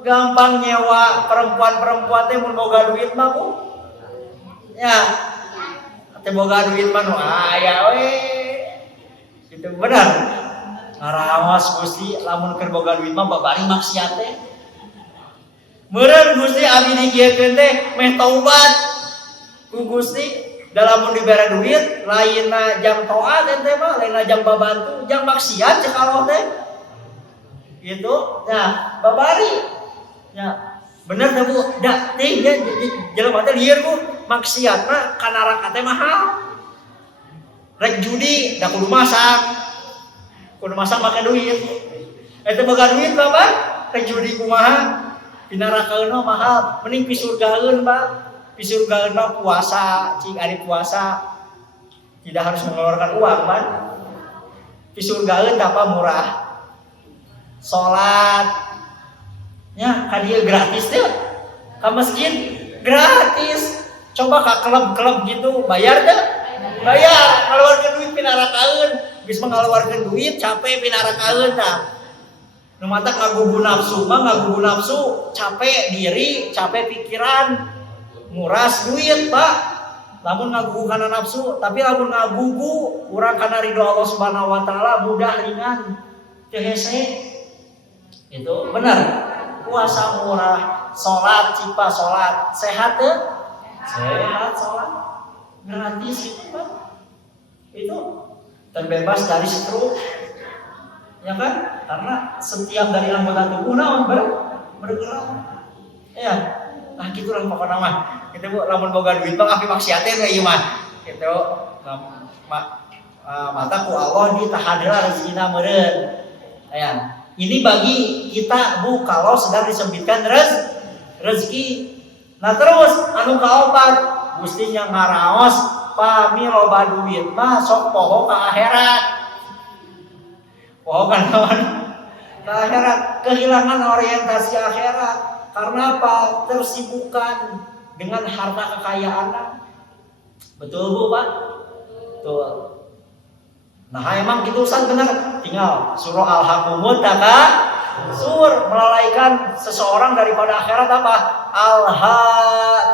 gampang nyewa perempuan teh mun boga duit mah Bu. Ya. Teh boga duit mah nu aya we. Itu benar. Ngaraos Gusti lamun keur boga duit mah babari maksiat teh. Meureun Gusti abdi digiekeun teh meh taubat. Ku Gusti dalam dibere duit lainna jang taat ente mah lainna jang babantu jang maksiat cek Allah teh gitu. Nah babari ya bener teh Bu da teh jelema teh lieur Bu maksiat mah kana neraka teh mahal. Rek judi da kudu masang make duit. Eta boga duit Pak, ke judi kumaha? Pinarakaeun mahal, mending pisurgaeun Pak. Pisurgaeun mah puasa, cing ari puasa tidak harus mengeluarkan uang Pak. Pisurgaeun apa murah. Salat nya ka dieu gratis teh. Ka masjid gratis. Coba ka klub-klub gitu bayar teh? Bayar, ngaluarkeun duit pinarakaeun. Geus mengeluarkan duit capek pinarakaeun tah. Nu mata ngagugu nafsu mah ngagugu nafsu, capek diri, capek pikiran, nguras duit, Pak. Lamun ngagugu kana nafsu, tapi lamun ngagugu urang kana ridho Allah Subhanahu wa taala mudah ringan. Teu hese. Itu benar. Puasa murah, salat cipa salat, sehat teu? Sehat salat. Gratis itu, Pak. Itu terbebas dari stroke. Ya kan? Karena setiap dari anggota tubuh naon bergerak. Ya, nah gitulah pokoknya mah. Kita bu lamun boga duit mah api maksiatin we ieu mah. Kitu mata ku Allah ditahadeulah rezekina meureun. Ya. Ini bagi kita Bu kalau sedang disempitkan rezeki. Nah terus anu kaopat Gusti nya ngaraos pami loba duit mah sok poho ka akhirat. Poho kan naon? Ka akhirat, kehilangan orientasi akhirat. Karena apa? Tersibukkan dengan harta kekayaan. Betul Bu Pak? Betul. Nah emang gitu Ustaz benar. Tinggal surah Al-Hakumut sur melalaikan seseorang daripada akhirat apa? Alha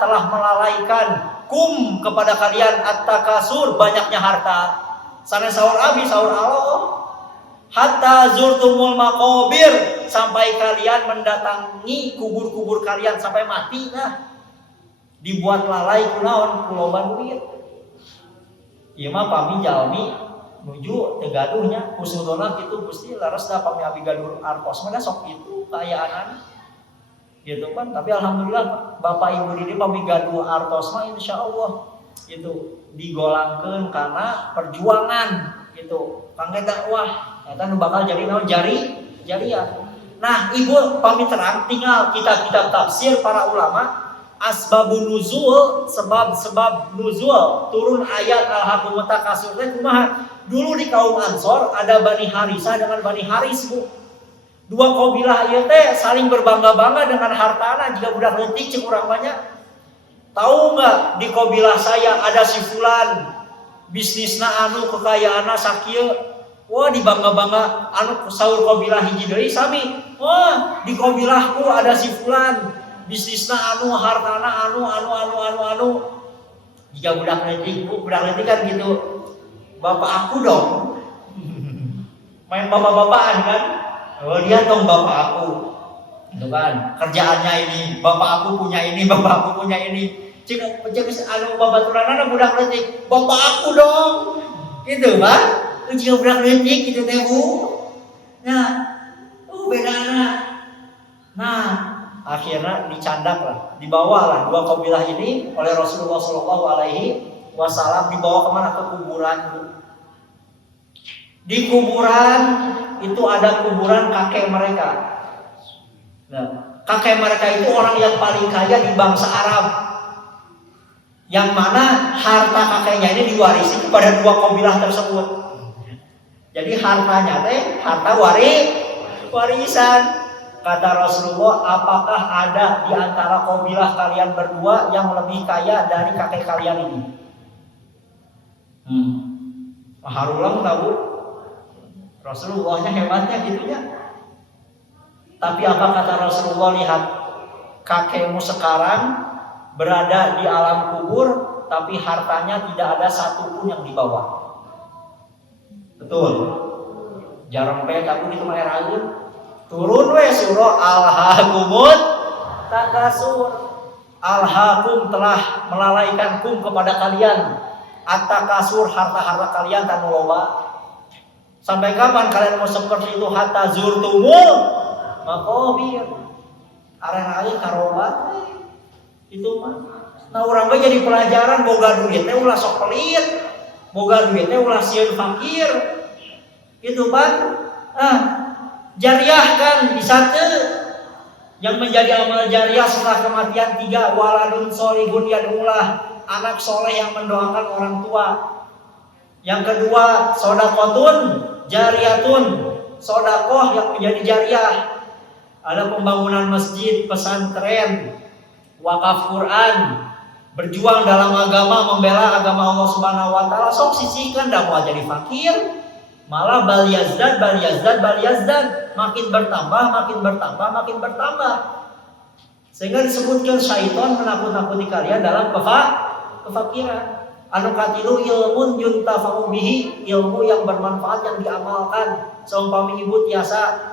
telah melalaikan kum kepada kalian at-takasur banyaknya harta. Sana sahur abi sahur Allah. Hatta zurtumul maqabir sampai kalian mendatangi kubur-kubur kalian sampai mati nah. Dibuat lalai kunaon kuloban duit. Ieu mah pami jalmi nuju tegaduhnya kusudona kitu Gusti laras da pami abi gaduh artos mah sok itu kaayaan gitu kan. Tapi alhamdulillah Bapak Ibu di pami gaduh artos mah insyaallah itu digolangkeun karena perjuangan gitu kangge dakwah eta nu bakal jadi naon jariah. Nah Ibu pami terang tinggal kitab-kitab tafsir para ulama asbabun nuzul sebab-sebab nuzul turun ayat Al-Hakumut Takasur teh kumaha. Dulu di kaum Ansor ada Bani Harisah dengan Bani Haris Bu. Dua kabilah ieu teh saling berbangga-bangga dengan hartana jika budak leutik cek urang banyak. Tahu enggak di kabilah saya ada si fulan bisnisna anu kekayaanna sakieu. Wah dibangga-bangga anu saur kabilah hiji deui sami. Wah di kabilahku ada si fulan bisnisna anu hartana anu. Jika budak leutik Bu, budak leutik kan gitu. Bapak aku dong. Main bapak-bapakan kan? Oh lihat dong bapak aku. Itu kan kerjaannya ini, bapak aku punya ini, bapak aku punya ini. Cek anu babaturanana budak leutik, bapak aku dong. Gitu, Pak. Jika budak leutik gitu teh Bu. Nah, bedana. Nah, akhirnya dicandaklah, dibawalah dua kabilah ini oleh Rasulullah SAW dibawa kemana? Ke kuburan. Di kuburan itu ada kuburan kakek mereka. Nah, kakek mereka itu orang yang paling kaya di bangsa Arab. Yang mana harta kakeknya ini diwarisi kepada dua kabilah tersebut. Jadi hartanya teh harta warisan. Kata Rasulullah, apakah ada di antara kabilah kalian berdua yang lebih kaya dari kakek kalian ini? Harulang tahu. Rasulullahnya hebatnya gitunya. Tapi apa kata Rasulullah, lihat kakekmu sekarang berada di alam kubur, tapi hartanya tidak ada satupun yang dibawa. Betul. Jarang pe tahu di tempat air turun we surah Al-Hakumut Takasur. Al-Hakum telah melalaikan kepada kalian at-takasur harta-harta kalian tanu loba. Sampai kapan kalian mau seperti itu? Hatta zurtumul maqabir. Areng-areng karobat itu mah. Nah urang mah jadi pelajaran boga duit teh ulah sok pelit. Boga duit teh ulah sieun fakir. Itu kan. Jariah kan bisa tuh yang menjadi amal jariah setelah kematian 3, waladun sholihun yad'ulah, anak soleh yang mendoakan orang tua. Yang kedua, sodakotun jariyatun, sodakoh yang menjadi jariah. Ada pembangunan masjid, pesantren, wakaf Quran, berjuang dalam agama, membela agama Allah Subhanahu wa taala. Sok sisihkan, dah mau jadi fakir, malah bal yazdad, makin bertambah, makin bertambah. Sehingga disebutkan syaitan menakut-nakuti kalian dalam kefakiran. Anu katilu ilmun yuntafa'u bihi, ilmu yang bermanfaat yang diamalkan. Seumpama ibu tiasa,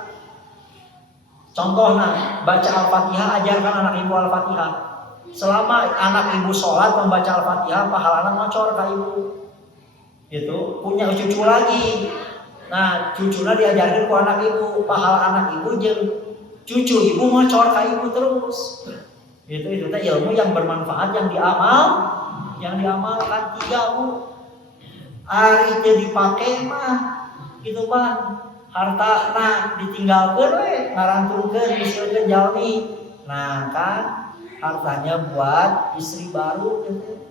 contohnya baca Al-Fatihah, ajarkan anak ibu Al-Fatihah. Selama anak ibu sholat membaca Al-Fatihah, pahalana ngocor ka ibu. Itu punya cucu lagi. Nah, cucunya diajarkan ke anak ibu, pahala anak ibu jeung cucu ibu ngocor ka ibu terus. Itu ilmu yang bermanfaat yang diamalkan 3 Bu. Ari teu dipake mah gitu kan. Hartana ditinggalkeun we, ngaranturkeun misalkeun jalmi. Nah, kan hartanya buat istri baru gitu.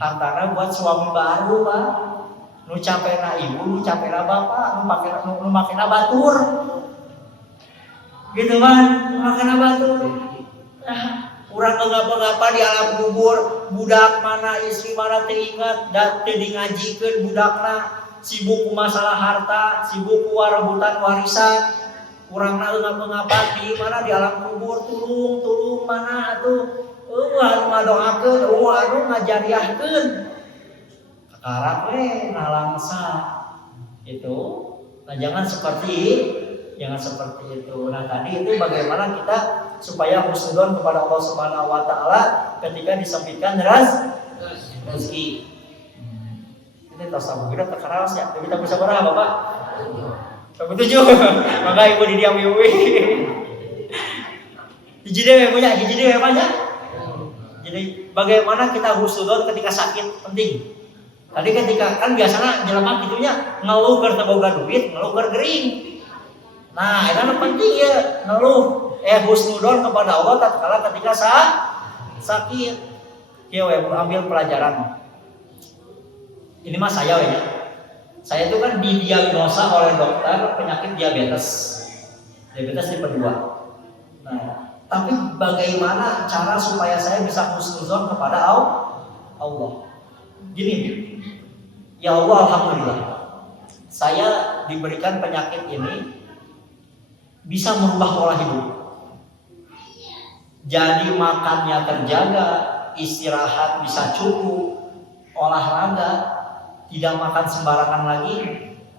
Hartana buat suami baru, Pak. Nu capena ibu, nu capena bapak, nu makena batur. Gitu kan, makena batur. Urang ngapa-ngapa di alam kubur, budak mana istri mana teu ingat dan teu ngajikeun budakna, sibuk ku masalah harta, sibuk ku rebutan warisan. Urangna ngapa-ngapa di mana di alam kubur, tulung mana atuh. Anu ngadoakeun, anu ngajariahkeun. Kakarap we nalangsa. Itu. Nah, jangan seperti itu. Nah, tadi itu bagaimana kita supaya husnudzon kepada Allah Subhanahu wa taala ketika disempitkan rezeki. Ini tos tabu kita terkeras ya. Kita bisa berapa, Bapak? 7. Maka ibu didiam ibu. Hiji dewe punya, hiji dewe banyak. Jadi bagaimana kita husnudzon ketika sakit penting. Tadi ketika kan biasanya jelema kitunya ngeluh keur teu boga duit, ngeluh keur gering. Nah, itu penting ya, ngeluh husnudzon kepada Allah tatkala ketika sakit. Ya, ambil pelajaran. Ini mah saya ya. Saya itu kan didiagnosa oleh dokter penyakit diabetes. Diabetes tipe 2. Nah, tapi bagaimana cara supaya saya bisa husnudzon kepada Allah? Gini, ya Allah, alhamdulillah. Saya diberikan penyakit ini bisa merubah pola hidup. Jadi makannya terjaga, istirahat bisa cukup, olahraga, tidak makan sembarangan lagi.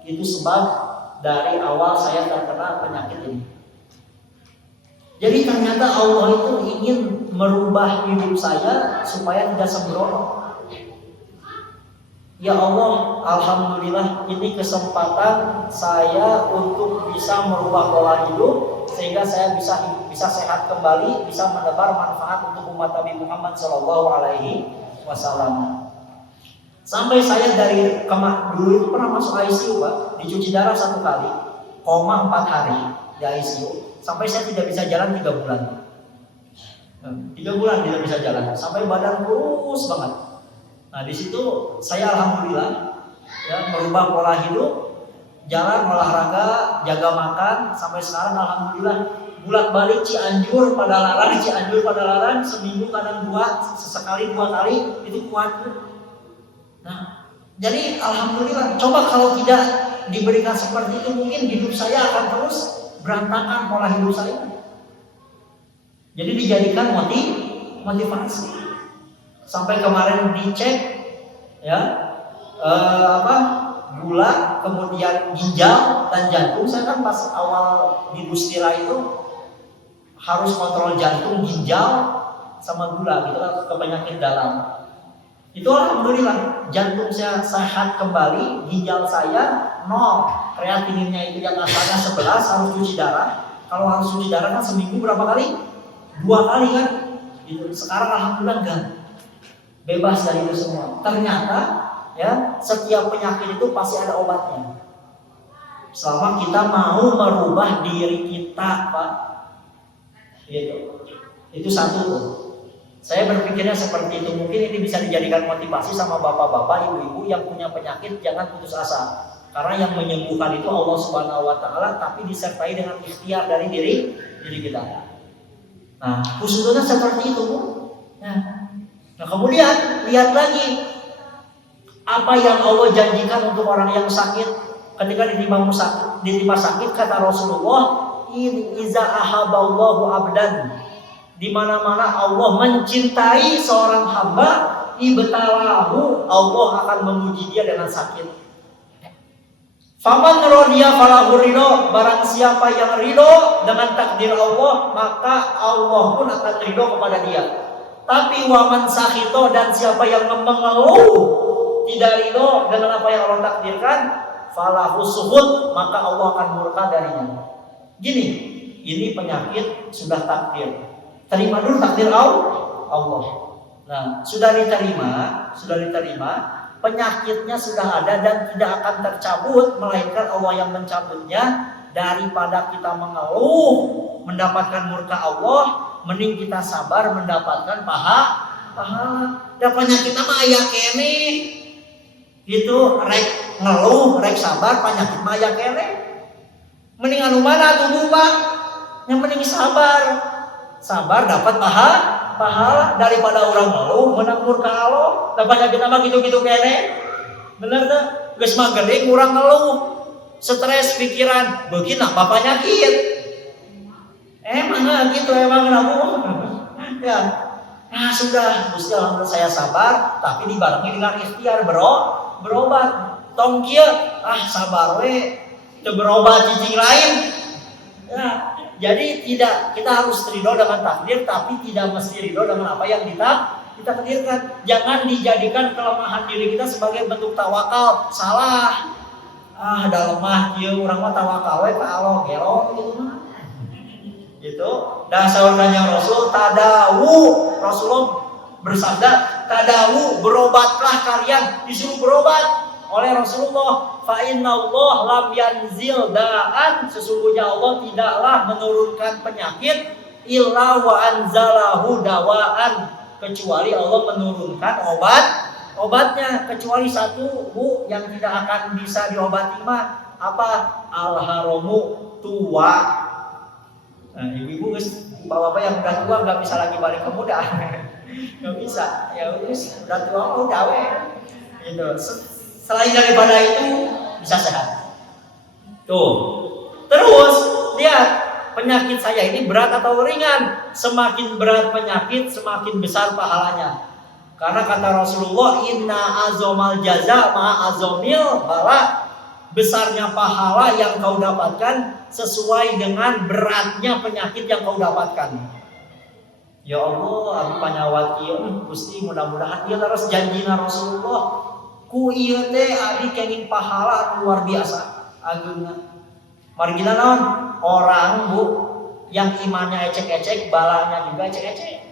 Itu sebab dari awal saya terkena penyakit ini. Jadi ternyata Allah itu ingin merubah hidup saya supaya tidak sembrono. Ya Allah, alhamdulillah ini kesempatan saya untuk bisa merubah pola hidup sehingga saya bisa sehat kembali, bisa menebar manfaat untuk umat Nabi Muhammad SAW. Sampai saya dari dulu itu pernah masuk ICU, Pak, dicuci darah 1 kali, koma 4 hari di ICU, sampai saya tidak bisa jalan 3 bulan. 3 bulan tidak bisa jalan, sampai badan kurus banget. Nah, di situ saya alhamdulillah ya merubah pola hidup, jalan, olahraga, jaga makan, sampai sekarang alhamdulillah bolak-balik Cianjur Padalarang seminggu kadang 2, sesekali 2 kali itu kuat. Nah, jadi alhamdulillah. Coba kalau tidak diberikan seperti itu, mungkin hidup saya akan terus berantakan pola hidup saya. Jadi dijadikan motivasi. Sampai kemarin dicek ya gula, kemudian ginjal dan jantung. Saya kan pas awal di Dustira itu harus kontrol jantung, ginjal sama gula gitu kan, ke penyakit dalam. Itu alhamdulillah jantung saya sehat kembali, ginjal saya 0, kreatininnya itu yang asalnya 11 harus cuci darah. Kalau harus cuci darah kan seminggu berapa kali? 2 kali kan? Gitu. Sekarang alhamdulillah enggak. Bebas dari itu semua. Ternyata ya setiap penyakit itu pasti ada obatnya. Selama kita mau merubah diri kita, Pak. Gitu. Itu satu tuh. Saya berpikirnya seperti itu. Mungkin ini bisa dijadikan motivasi sama bapak-bapak, ibu-ibu yang punya penyakit, jangan putus asa. Karena yang menyembuhkan itu Allah Subhanahu wa taala, tapi disertai dengan ikhtiar dari diri kita. Nah, khususnya seperti itu, Bu. Nah, kemudian lihat lagi apa yang Allah janjikan untuk orang yang sakit ketika ditimpa sakit, kata Rasulullah, iza ahaballahu abdan, di mana-mana Allah mencintai seorang hamba, ibtalahu, Allah akan menguji dia dengan sakit. Faman rodiya falahu ridho, barang siapa yang ridho dengan takdir Allah, maka Allah pun akan ridho kepada dia. Tapi waman sakhito, dan siapa yang mengeluh tidak ridho dengan apa yang Allah takdirkan, falahu suhud, maka Allah akan murka darinya. Gini, ini penyakit sudah takdir. Terima dulu takdir Allah. Nah, sudah diterima, penyakitnya sudah ada dan tidak akan tercabut, melainkan Allah yang mencabutnya. Daripada kita mengeluh mendapatkan murka Allah, mending kita sabar mendapatkan pahala. Dan penyakitnya mah aya kene. Gitu, rek ngeluh, rek sabar, penyakit mah aya kene. Mending anu mana tubuh, Pak? Yang mending sabar dapat pahala daripada orang ngeluh menang murka Allah. Dan penyakit mah gitu-gitu kene. Bener tuh, geus mageling urang ngeluh. Stres pikiran, begini apa penyakit? Emang gitu, emang aku. Ya. Nah, sudah, Gusti alhamdulillah saya sabar, tapi dibarengi dengan ikhtiar berobat. Tong kieu, sabar we, teu berobat cicing lain. Ya, jadi kita harus ridho dengan takdir, tapi tidak mesti ridho dengan apa yang kita takdirkan. Jangan dijadikan kelemahan diri kita sebagai bentuk tawakal. Salah. Ada lemah kieu urang mah tawakal we ka Allah gelo gitu mah. Gitu. Dan saurnya Rasul tadawu, Rasulullah bersabda, tadawu, berobatlah kalian, disuruh berobat oleh Rasulullah. Fa innallaha lam yanzil da'an, sesungguhnya Allah tidaklah menurunkan penyakit illa wa anzalahu dawaan, kecuali Allah menurunkan obatnya. Kecuali satu, Bu, yang tidak akan bisa diobati mah apa? Al-haramu, tua. Nah, ibu-ibu guys, bapak-bapak yang udah tua nggak bisa lagi balik ke muda. Nggak bisa. Ya udah tua udah we. Gitu. Selain daripada itu bisa sehat. Tuh. Terus lihat, penyakit saya ini berat atau ringan. Semakin berat penyakit, semakin besar pahalanya. Karena kata Rasulullah, inna azomal jaza ma azomil bala, besarnya pahala yang kau dapatkan sesuai dengan beratnya penyakit yang kau dapatkan. Ya Allah, abi panyawat ieu Gusti, mudah-mudahan ieu terus janjina Rasulullah. Ku ieu teh abi kenging pahala luar biasa agungna. Margina naon? Orang, Bu, yang imannya ecek-ecek, balanya juga ecek-ecek.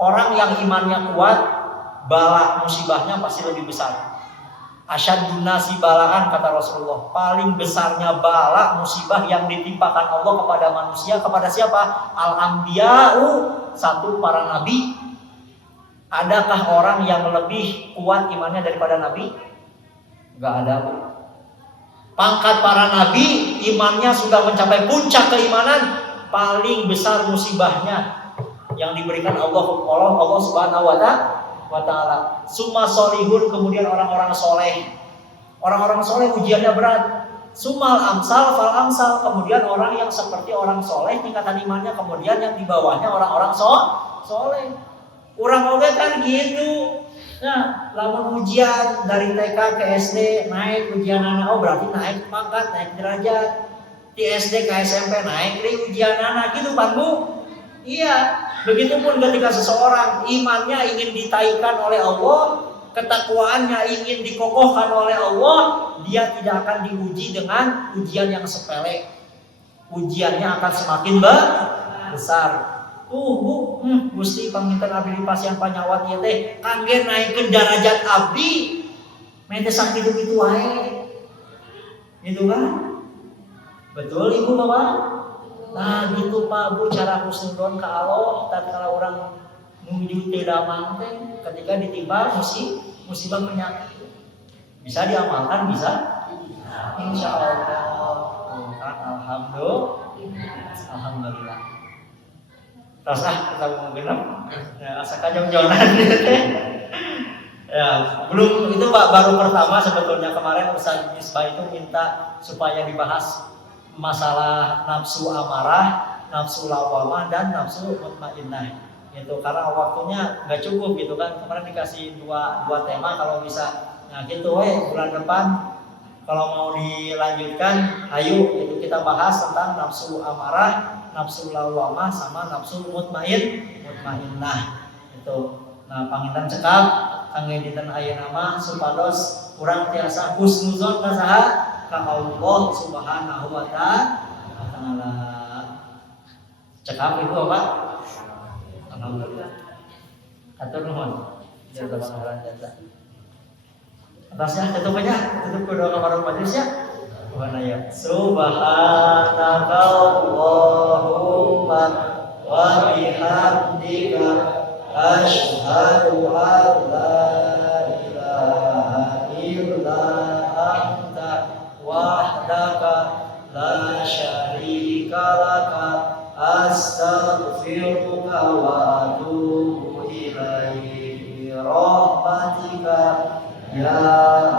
Orang yang imannya kuat, bala musibahnya pasti lebih besar. Asyadun nasi balaan, kata Rasulullah, paling besarnya bala musibah yang ditimpakan Allah kepada manusia, kepada siapa? Al-anbiya'u, satu, para nabi. Adakah orang yang lebih kuat imannya daripada nabi? Enggak ada, Bu. Pangkat para nabi, imannya sudah mencapai puncak keimanan, paling besar musibahnya yang diberikan Allah Subhanahu wa ta'ala. Summa solihun, kemudian orang-orang soleh. Orang-orang soleh ujiannya berat. Sumal amsal fal amsal, kemudian orang yang seperti orang soleh tingkatan imannya, kemudian yang di bawahnya orang-orang soleh. Orang oge kan gitu. Nah, lamun ujian dari TK ke SD naik ujian anak, berarti naik pangkat, naik derajat. Di SD ke SMP naik di ujian anak, gitu Pak Bu. Iya. Begitupun ketika seseorang imannya ingin ditaikan oleh Allah, ketakwaannya ingin dikokohkan oleh Allah, dia tidak akan diuji dengan ujian yang sepele. Ujiannya akan semakin besar. Bu, Gusti panginten abdi dipasihan panyawat ieu teh kangge naikeun derajat abdi. Mete sakitu kitu wae. Gitu kan? Betul Ibu Bapak? Nah gitu Pak Bu cara husnudon ke Allah tatkala orang menuju tidamang teh ketika ditimpa musibah penyakit. Bisa diamalkan bisa? Insya Allah. Kan alhamdulillah. Terus kita mau genap, ya, asa kajong-jongan. Ya, belum itu Pak baru pertama sebetulnya kemarin Ustaz Misbah itu minta supaya dibahas masalah nafsu amarah, nafsu lawamah dan nafsu mutmainnah. Itu karena waktunya nggak cukup gitu kan. Kemarin dikasih dua tema kalau bisa. Nah gitu bulan depan kalau mau dilanjutkan, ayo itu kita bahas tentang nafsu amarah, nafsu lawamah sama nafsu mutmainnah. Itu. Nah, panginten cekap kangge dinten ayeuna mah supados urang tiasa husnuzon ka saha? Ka Allah Subhanahu wa taala. Cekap itu apa? Alhamdulillah. Atur nuhun. Jazakallahu khairan. Atasnya tutup doa kepada majelis ya. Ya. Subhanaka Allahumma wa bihamdika asyhadu an la ilaha illa anta wahdaka la syarika laka astaghfiruka wa atubu ilaik bi rahmatika ya